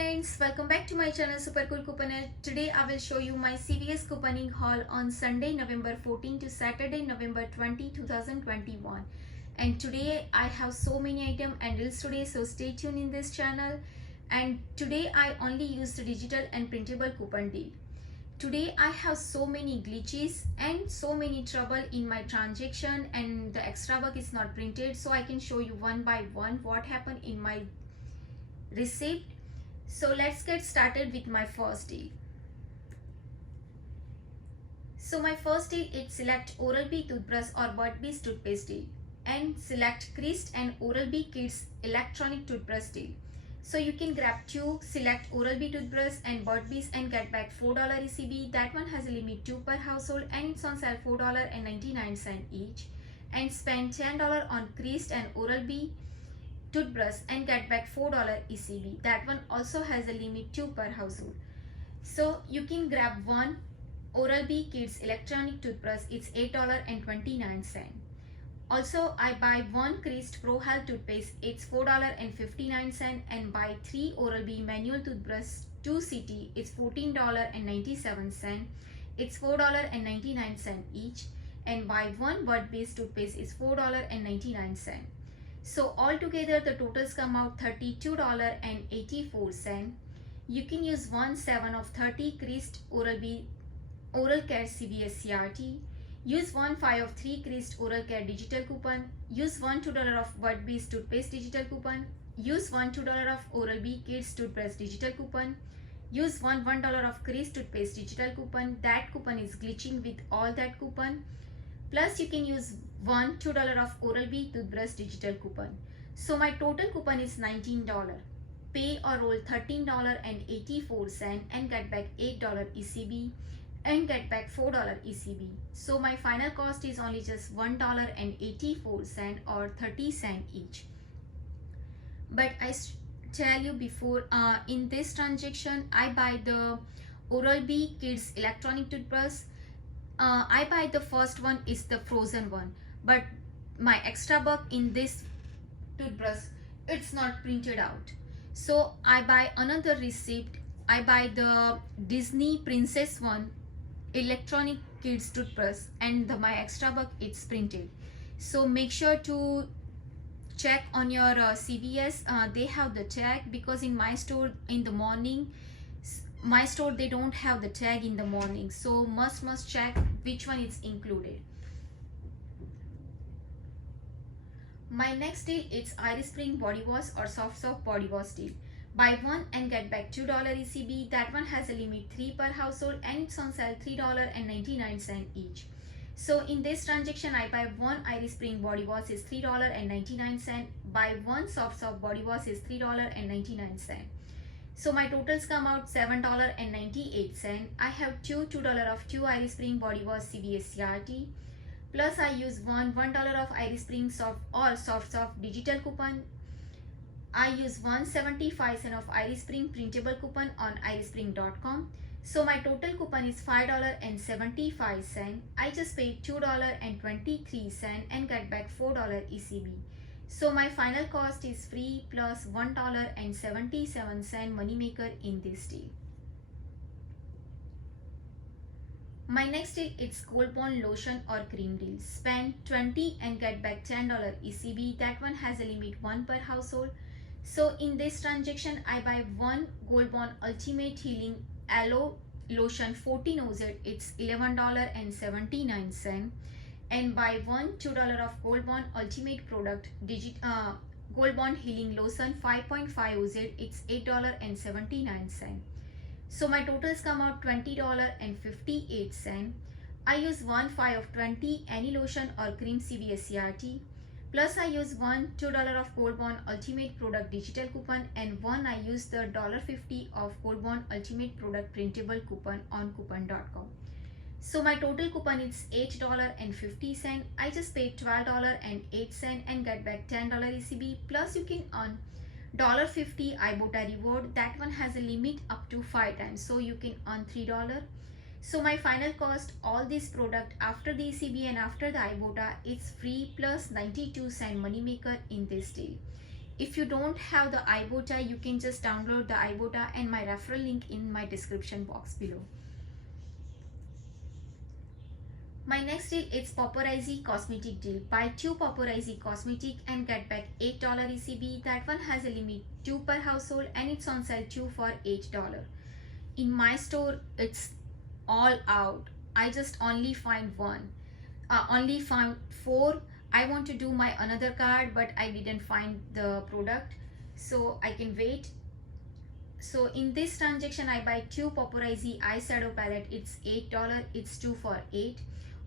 friends, welcome back to my channel Super Cool Couponer. Today I will show you my CVS couponing haul on Sunday November 14 to Saturday November 20, 2021. And today I have so many items and deals today, so stay tuned in this channel. And today I only use the digital and printable coupon deal. Today I have so many glitches and so many trouble in my transaction, and the extra work is not printed, so I can show you one by one what happened in my receipt. So let's get started with my first deal. So my first deal is select Oral-B toothbrush or Burt's toothpaste deal, and select Crest and Oral-B Kids electronic toothbrush deal. So you can grab two, select Oral-B toothbrush and Burt's and get back $4 ECB. That one has a limit 2 per household and it's on sale $4.99 each. And spend $10 on Crest and Oral-B toothbrush and get back $4 ECB. That one also has a limit 2 per household. So you can grab one Oral-B Kids electronic toothbrush, it's $8.29. Also I buy one Crest Pro Health toothpaste, it's $4.59, and buy 3 Oral-B manual toothbrush 2CT, it's $14.97. It's $4.99 each, and buy one Burt's toothpaste is $4.99. So altogether the totals come out $32.84. You can use 1/7 of 30 Crest Oral-B Oral Care CVS CRT. Use 1/5 of 3 Crest Oral Care digital coupon. Use $2 of Burt's toothpaste digital coupon. Use $2 of Oral-B Kids toothbrush digital coupon. Use $1 of Crest toothpaste digital coupon. That coupon is glitching with all that coupon. Plus you can use $2 of Oral-B toothbrush digital coupon. So my total coupon is $19. Pay or roll $13.84 and get back $8 ECB and get back $4 ECB. So my final cost is only just $1.84 or 30 cents each. But I tell you before, in this transaction I buy the Oral-B Kids electronic toothbrush. I buy the first one is the frozen one, but my extra buck in this toothbrush, it's not printed out. So I buy another receipt. I buy the Disney Princess one electronic kids toothbrush, and my extra buck it's printed. So make sure to check on your CVS, they have the tag, because in my store in the morning, my store they don't have the tag in the morning, so must check which one is included. My next deal is Irish Spring body wash or soft body wash deal. Buy one and get back $2 ECB. That one has a limit 3 per household and it's on sale $3.99 each. So in this transaction I buy one Irish Spring body wash is $3.99. Buy one soft body wash is $3.99. So my totals come out $7.98. I have $2 of 2 Irish Spring body wash CVS CRT. Plus I use $1 of Irish Spring soft digital coupon. I use 175 cents of Irish Spring printable coupon on irishspring.com. So my total coupon is $5.75. I just paid $2.23 and get back $4 ECB. So my final cost is free plus $1.77 moneymaker in this deal. My next deal is Gold Bond lotion or cream deal. Spend $20 and get back $10 ECB. That one has a limit 1 per household. So in this transaction I buy one Gold Bond Ultimate Healing Aloe lotion 14 oz, it's $11.79, and buy $2 of Gold Bond Ultimate product Gold Bond Healing Lotion 5.5 oz, it's $8.79. So my totals come out $20.58. I use 1/5 of 20 any lotion or cream CVS CRT. Plus I use $2 of Gold Bond Ultimate product digital coupon, and I use the $1.50 of Gold Bond Ultimate product printable coupon on coupon.com. So my total coupon is $8.50. I just paid $12.08 and get back $10 ECB. Plus you can earn $1.50 Ibotta reward. That one has a limit up to 5 times, so you can earn $3. So my final cost, all this product after the ECB and after the Ibotta, it's free plus 92 cent moneymaker in this deal. if you don't have the Ibotta, you can just download the Ibotta and my referral link in my description box below. My next deal is Paparazzi cosmetic deal. Buy 2 Paparazzi cosmetic and get back $8 ECB. That one has a limit 2 per household and it's on sale 2 for $8. In my store it's all out. I just only found 4. I want to do my another card, but I didn't find the product, so I can wait. So in this transaction I buy 2 Paparazzi eyeshadow palette. It's $8. It's 2 for $8.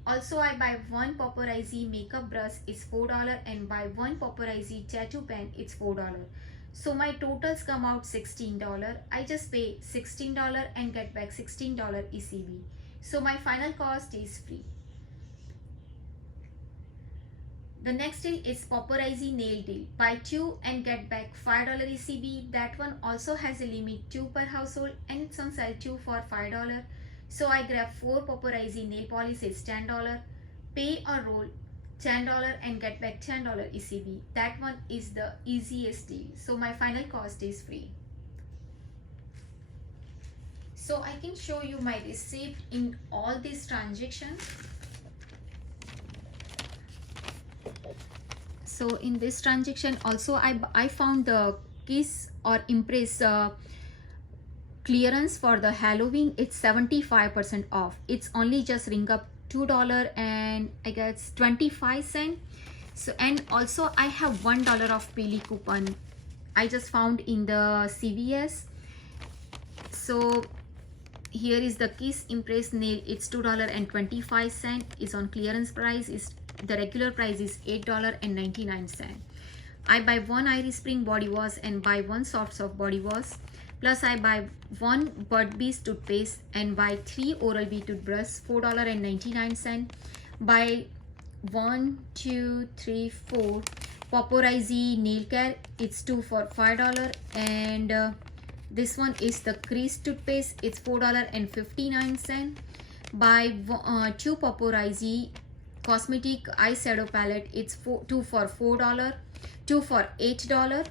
Also I buy 1 Paparazzi makeup brush. It's $4 and buy 1 Paparazzi tattoo pen. It's $4. So my totals come out $16. I just pay $16 and get back $16 ECB. So my final cost is free. The next deal is Paparazzi nail deal. Buy 2 and get back $5 ECB. That one also has a limit 2 per household and it's on sale 2 for $5. So I grab 4 Paparazzi nail polish. It's $10. Pay or roll $10 and get back $10 ECB. That one is the easiest deal. So my final cost is free. So I can show you my receipt in all these transactions. So in this transaction also I found the Kiss or Impress clearance for the Halloween. It's 75% off. It's only just ring up $2 and I guess 25 cents. So and also I have $1 of Pili coupon I just found in the CVS. So here is the Kiss Impress nail. It's $2.25. It's on clearance price. The regular price is $8.99. I buy 1 Irish Spring body wash and buy 1 soft body wash. Plus I buy 1 Bud Bees toothpaste and buy 3 Oral-B toothbrush, $4.99. Buy 1, 2, 3, 4 Paparazzi nail care. It's 2 for $5. And this one is the Crease toothpaste. It's $4.59. Buy 2 Paparazzi cosmetic eyeshadow palette. It's 2 for $4, 2 for $8.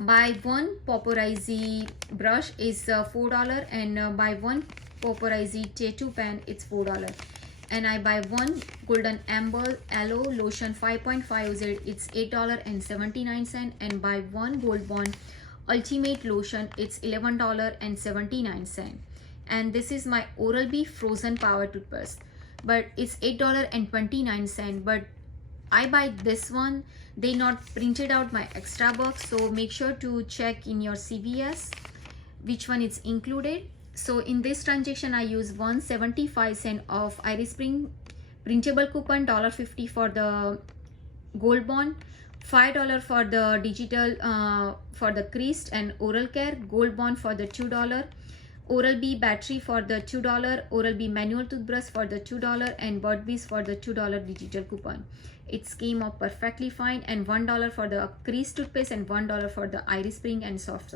Buy 1 Paparazzi brush is $4 and buy 1 Paparazzi tattoo pen. It's $4. And I buy 1 Golden Amber Aloe lotion 5.5Z. It's $8.79 and buy 1 Gold Bond Ultimate lotion. It's $11.79. And this is my Oral-B frozen power toothpaste, but it's $8.29. But I buy this one. They not printed out my extra box, so make sure to check in your CVS which one is included. So in this transaction I use 175 cents of Irish Spring printable coupon, $1.50 for the Gold Bond, $5 for the digital for the Creased and Oral Care, Gold Bond for the $2, Oral-B battery for the $2, Oral-B manual toothbrush for the $2 and Bud Bees for the $2 digital coupon. It came out perfectly fine. And $1 for the Crease toothpaste and $1 for the Irish Spring and Soft.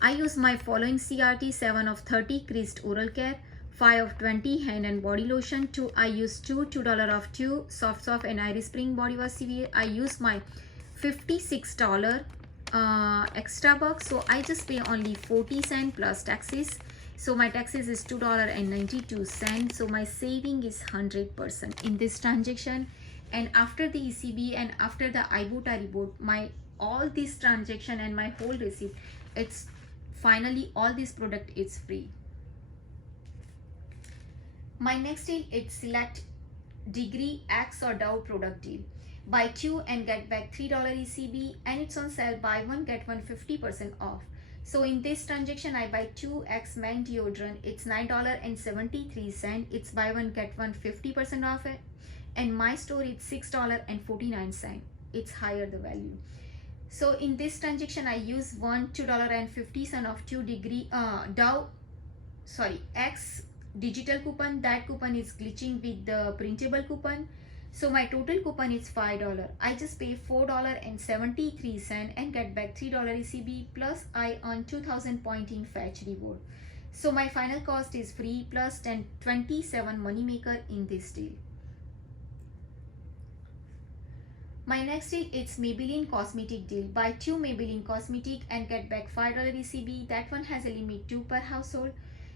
I use my following CRT: 7 of 30 Creased Oral Care, 5 of 20 hand and body lotion. I use $2 of 2 Soft and Irish Spring body wash CVA. I use my $56 extra box, so I just pay only 40 cents plus taxes. So my taxes is $2.92. So my saving is 100% in this transaction. And after the ECB and after the Ibotta report, my all this transaction and my whole receipt, it's finally all this product is free. My next deal is select Degree X or Dove product deal. Buy 2 and get back $3 ECB, and it's on sale. Buy 1 get 1 50% off. So in this transaction I buy 2 X Men deodorant. It's $9.73. It's buy 1 get 1 50% off it. And my store it's $6.49. It's higher the value. So in this transaction I use $2.50 of 2 degree Dove X digital coupon. That coupon is glitching with the printable coupon. So my total coupon is $5. I just pay $4.73 and get back $3 ECB, plus I earn 2000 point in fetch reward. So my final cost is free plus 27 money maker in this deal. My next deal it's Maybelline cosmetic deal. Buy 2 Maybelline cosmetic and get back $5 ECB. That one has a limit 2 per household.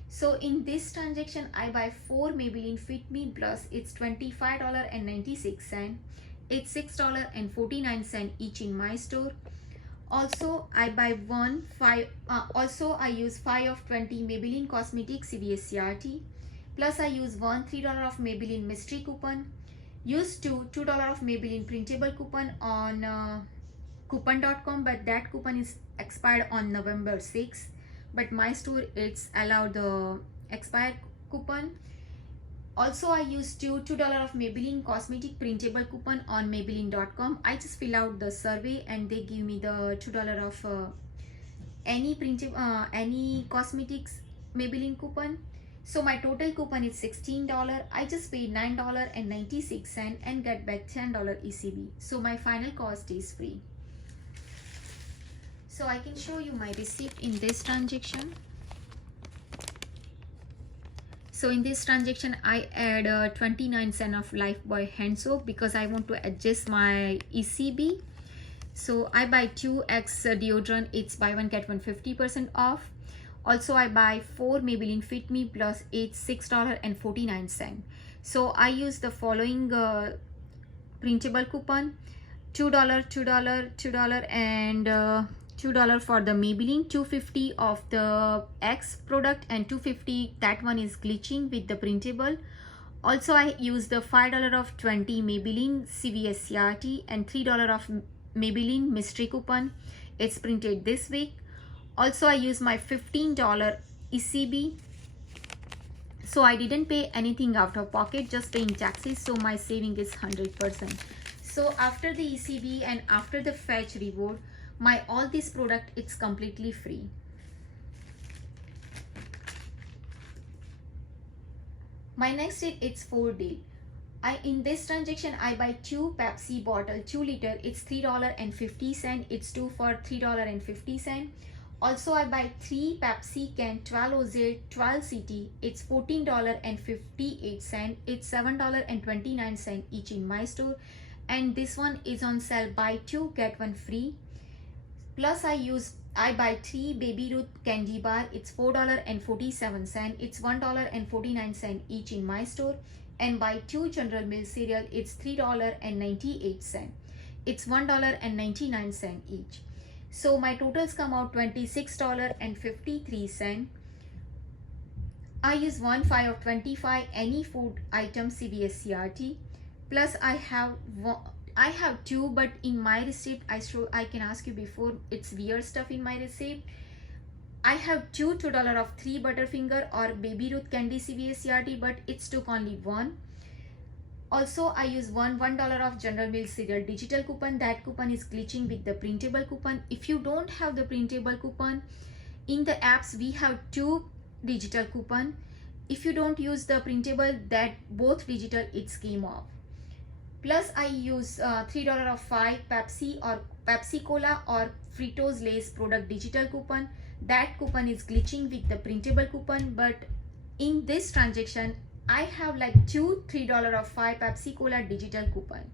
So in this transaction I buy 4 Maybelline Fit Me Plus. It's $25.96. It's $6.49 each in my store. Also I buy also I use 5 of 20 Maybelline cosmetic CVS CRT. Plus I use one $3 of Maybelline mystery coupon. Use $2 of Maybelline printable coupon on coupon.com, but that coupon is expired on November 6th. But my store it's allowed the expired coupon. Also I use $2 of Maybelline cosmetic printable coupon on Maybelline.com. I just fill out the survey and they give me the $2 of any cosmetics Maybelline coupon. So my total coupon is $16. I just paid $9.96 and get back $10 ECB. So my final cost is free. So I can show you my receipt in this transaction. So in this transaction I add 29 cents of Lifebuoy hand soap because I want to adjust my ECB. So I buy 2X deodorant. It's buy one get one 50% off. Also I buy 4 Maybelline Fit Me Plus. It's $6.49. So I use the following printable coupon: $2, $2, and $2 for the Maybelline, $2.50 of the X product, and $2.50 that one is glitching with the printable. Also I use the $5 of 20 Maybelline CVS CRT and $3 of Maybelline mystery coupon. It's printed this week. Also I use my $15 ECB. So I didn't pay anything out of pocket, just paying taxes, so my saving is 100%. So after the ECB and after the fetch reward, my all this product it's completely free. My next deal it's 4 deal. In this transaction I buy 2 Pepsi bottle 2 liter. It's $3.50. It's 2 for $3.50. Also I buy 3 Pepsi can 12 oz 12 CT. It's $14.58. It's $7.29 each in my store, and this one is on sale, buy 2 get 1 free. Plus I buy 3 Baby Ruth candy bar. It's $4.47. It's $1.49 each in my store, and buy 2 General Mills cereal. It's $3.98. It's $1.99 each. So my totals come out $26.53. I use 1/5 of 25 any food item CVS CRT. Plus I have 2, but in my receipt I can ask you before, it's weird stuff in my receipt. I have $2 of 3 Butterfinger or Baby Ruth candy CVS CRT, but it's took only 1. Also I use $1 of General Mills cereal digital coupon. That coupon is glitching with the printable coupon. If you don't have the printable coupon, in the apps we have 2 digital coupon. If you don't use the printable, that both digital it's came off. Plus I use $3 of 5 Pepsi or Pepsi Cola or Fritos Lay's product digital coupon. That coupon is glitching with the printable coupon, but in this transaction I have like 2 $3 of 5 Pepsi Cola digital coupon.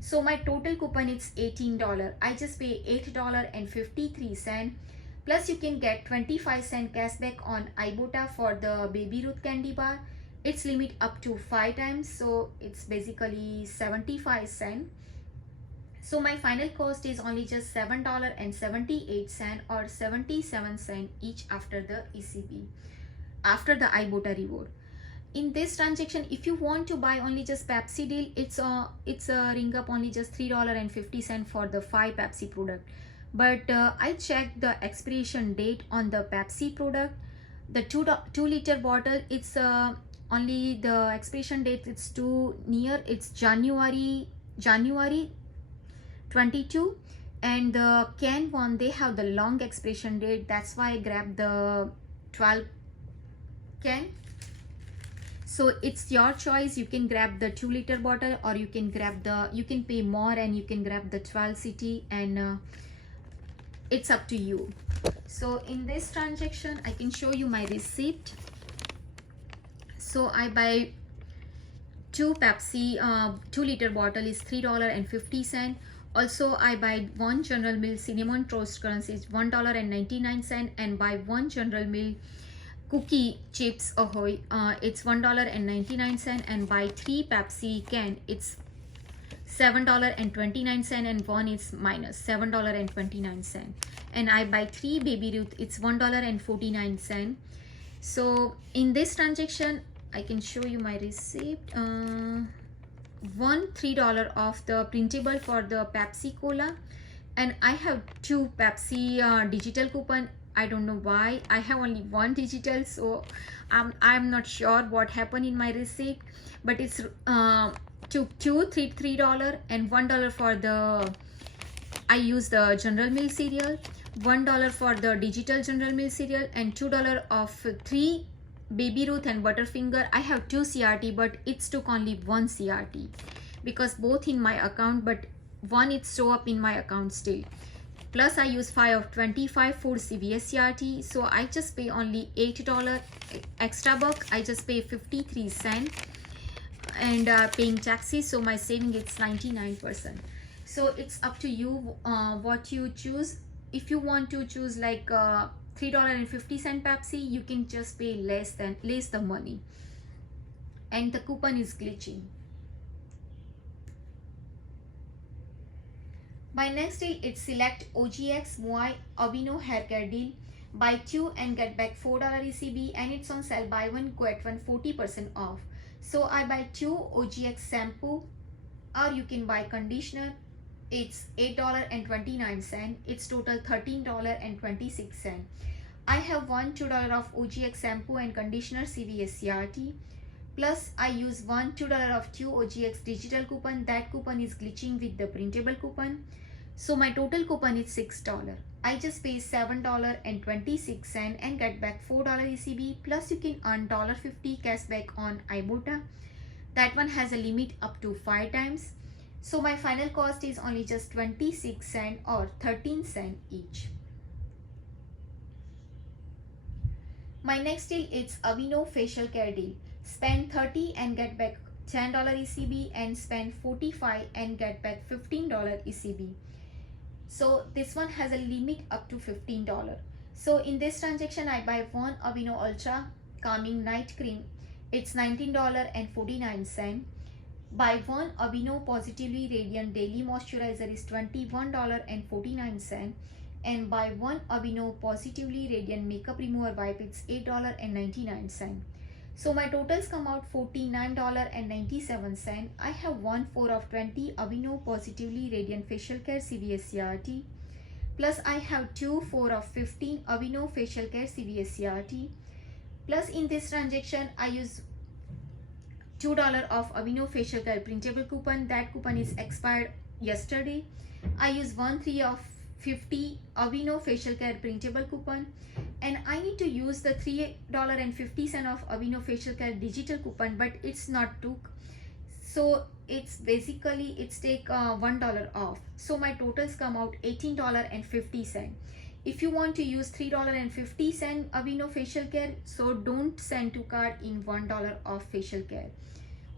So my total coupon is $18. I just pay $8.53. Plus you can get 25 cent cashback on Ibotta for the Baby Ruth candy bar. It's limit up to 5 times, so it's basically 75 cents. So my final cost is only just $7.78 or 77 cents each after the ECB, after the Ibotta reward. In this transaction, if you want to buy only just Pepsi deal, it's a ring up only just $3.50 for the 5 Pepsi product. But I checked the expiration date on the Pepsi product. The 2 liter bottle, it's only the expiration date it's too near. It's January 22, and the can one they have the long expiration date. That's why I grabbed the 12 can. So it's your choice. You can grab the 2 liter bottle, or you can grab you can pay more and you can grab the 12 CT, and it's up to you. So in this transaction I can show you my receipt. So I buy 2 Pepsi 2-liter bottle is $3.50. Also, I buy 1 General Mills cinnamon toast crunch is $1.99, and buy 1 General Mills cookie chips Ahoy, it's $1.99, and buy 3 Pepsi can, it's $7.29, and 1 is minus $7.29, and I buy 3 Baby Ruth, it's $1.49. So in this transaction I can show you my receipt. One $3 off the printable for the Pepsi Cola, and I have 2 Pepsi digital coupon. I don't know why I have only 1 digital, so I'm not sure what happened in my receipt, but it's $3 and $1 for the, I use the General Mills cereal, $1 for the digital General Mills cereal, and $2 of 3 Baby Ruth and Butterfinger. I have 2 CRT, but it's took only 1 CRT because both in my account, but 1 it show up in my account still. Plus I use 5 of 25 food CVS CRT, so I just pay only $8 extra buck. I just pay 53 cents and paying taxes, so my saving is 99%. So it's up to you what you choose. If you want to choose like $3.50 Pepsi, you can just pay less the money, and the coupon is glitching. My next deal is select OGX Muay Avino hair care deal. Buy 2 and get back $4 ECB, and it's on sale, buy 1 get 1 40% off. So I buy 2 OGX shampoo, or you can buy conditioner. It's $8.29. It's total $13.26. I have $2 of OGX shampoo and conditioner CVS CRT. Plus I use $2 of 2 OGX digital coupon. That coupon is glitching with the printable coupon. So my total coupon is $6. I just pay $7.26 and get back $4 ECB. Plus you can earn $1.50 cashback on Ibotta. That one has a limit up to 5 times. So my final cost is only just 26 cents or 13 cents each. My next deal is Avino facial care deal. Spend 30 and get back $10 ECB, and spend 45 and get back $15 ECB. So this one has a limit up to $15. So in this transaction I buy 1 Avino Ultra Calming Night Cream. It's $19.49. Buy 1 Avino Positively Radiant Daily Moisturizer is $21.49. And buy 1 Avino Positively Radiant Makeup Remover Wipe, it's $8.99. So my totals come out $49.97. I have 1/4 of 20 Avino Positively Radiant Facial Care CVS CRT. Plus I have 2/4 of 15 Avino Facial Care CVS CRT. Plus in this transaction I use $2 of Avino Facial Care printable coupon. That coupon is expired yesterday. I use 1/3 of 50 Avino Facial Care printable coupon, and I need to use the $3.50 of Avino Facial Care digital coupon, but it's not took, so it's basically it's take $1 off. So my totals come out $18.50. If you want to use $3.50 Avino Facial Care, so don't send to card in $1 off facial care,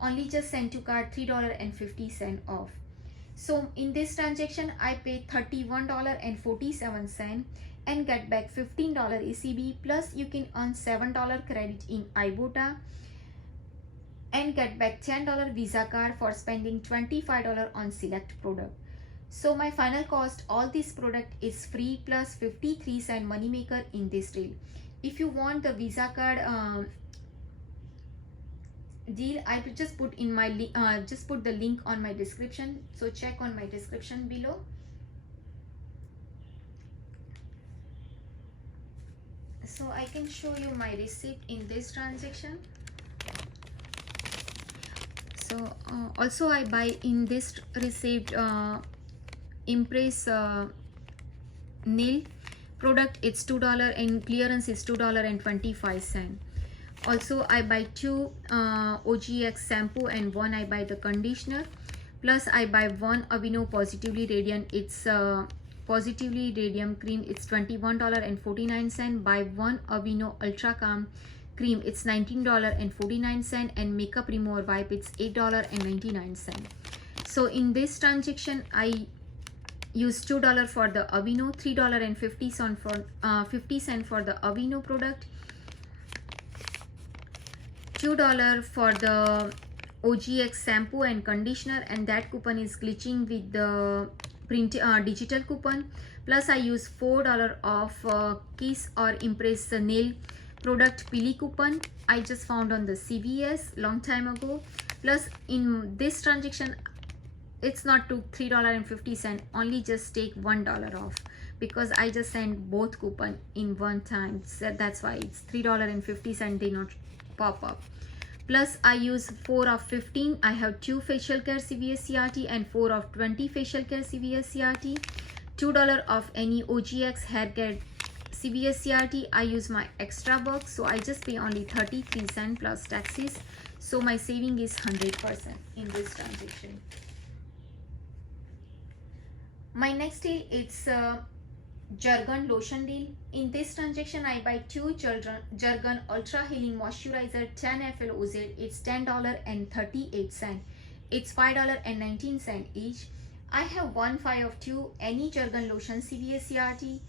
only just send to card $3.50 off. So in this transaction I pay $31.47 and get back $15 ECB. Plus you can earn $7 credit in Ibotta and get back $10 Visa card for spending $25 on select product. So my final cost, all this product is free plus 53 cent money maker in this deal. If you want the Visa card deal, I will just put in my just put the link on my description, so check on my description below. So I can show you my receipt in this transaction. So also I buy in this receipt Impress nail product, it's $2 and clearance is $2.25. Also I buy 2 OGX shampoo and 1 I buy the conditioner. Plus I buy 1 Avino Positively Radiant, it's Positively Radiant cream, it's $21.49. Buy 1 Avino Ultra Calm cream, it's $19.49, and makeup remover wipe, it's $8.99. So in this transaction I use $2 for the Aveeno, $3.50 for 50 cents for the Aveeno product, $2 for the OGX shampoo and conditioner, and that coupon is glitching with the digital coupon. Plus I use $4 of Kiss or Impress nail product Pili coupon I just found on the CVS long time ago. Plus in this transaction it's not to $3.50, only just take $1 off because I just sent both coupon in one time, so that's why it's $3.50 they not pop up. Plus I use 4 of 15. I have 2 facial care CVS CRT and 4 of 20 facial care CVS CRT. $2 of any OGX hair care CVS CRT. I use my extra buck, so I just pay only 33 cents plus taxes. So my saving is 100% in this transaction. My next deal, it's Jergens lotion deal. In this transaction I buy 2 Jergens Ultra Healing Moisturizer 10 FLOZ. It's $10.38. It's $5.19 each. I have 1 5 of 2 any Jergens lotion CVS CRT.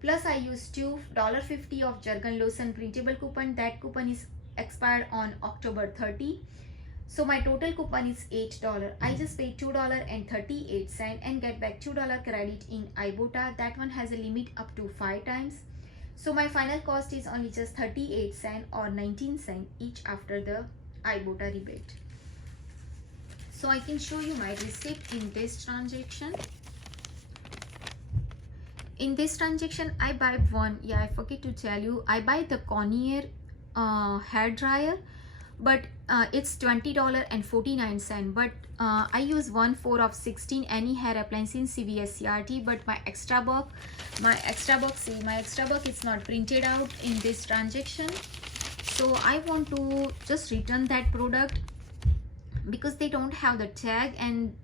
Plus I use $2.50 of Jergens lotion printable coupon. That coupon is expired on October 30. So my total coupon is $8. I just paid $2.38 and get back $2 credit in Ibotta. That one has a limit up to 5 times. So my final cost is only just 38 cents or 19 cents each after the Ibotta rebate. So I can show you my receipt in this transaction. In this transaction I buy one, I forget to tell you, I buy the Conair hair dryer, but it's $20.49, but I use 1 4 of 16 any hair appliance in CVS CRT. But my extra buck is not printed out in this transaction, so I want to just return that product because they don't have the tag and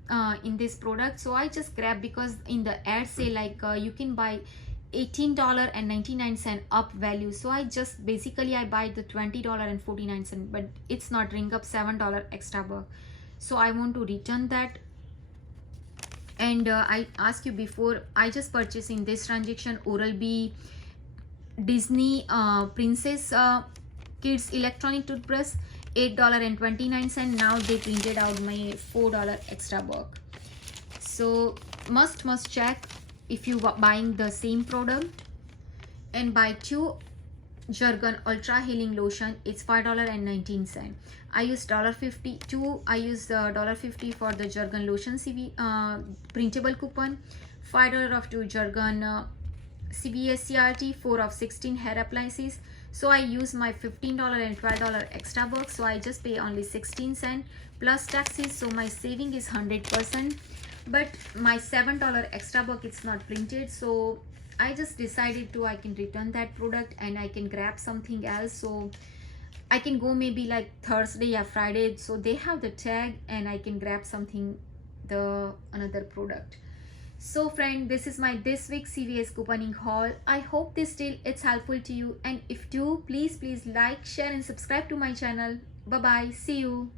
in this product. So I just grab, because in the ad say like you can buy $18.99 up value, so I just basically I buy the $20.49, but it's not ring up $7 extra buck. So I want to return that. And I asked you before, I just purchased in this transaction Oral-B Disney Princess Kids electronic toothbrush, $8.29. Now they printed out my $4 extra buck. So must check if you are buying the same product. And buy 2 Jergens Ultra Healing Lotion, it's $5.19. I use $1.50 I use $1.50 for the Jergens Lotion printable coupon, $5 of 2 Jergens CVS CRT, 4 of 16 hair appliances. So I use my $15 and $12 extra bucks, so I just pay only 16 cents plus taxes, so my saving is 100%. But my $7 extra buck, it's not printed, so I just decided I can return that product and I can grab something else. So I can go maybe like Thursday or Friday, so they have the tag and I can grab something, another product. So friend, this is my this week CVS couponing haul. I hope this deal it's helpful to you, and if do, please like, share and subscribe to my channel. Bye bye, see you.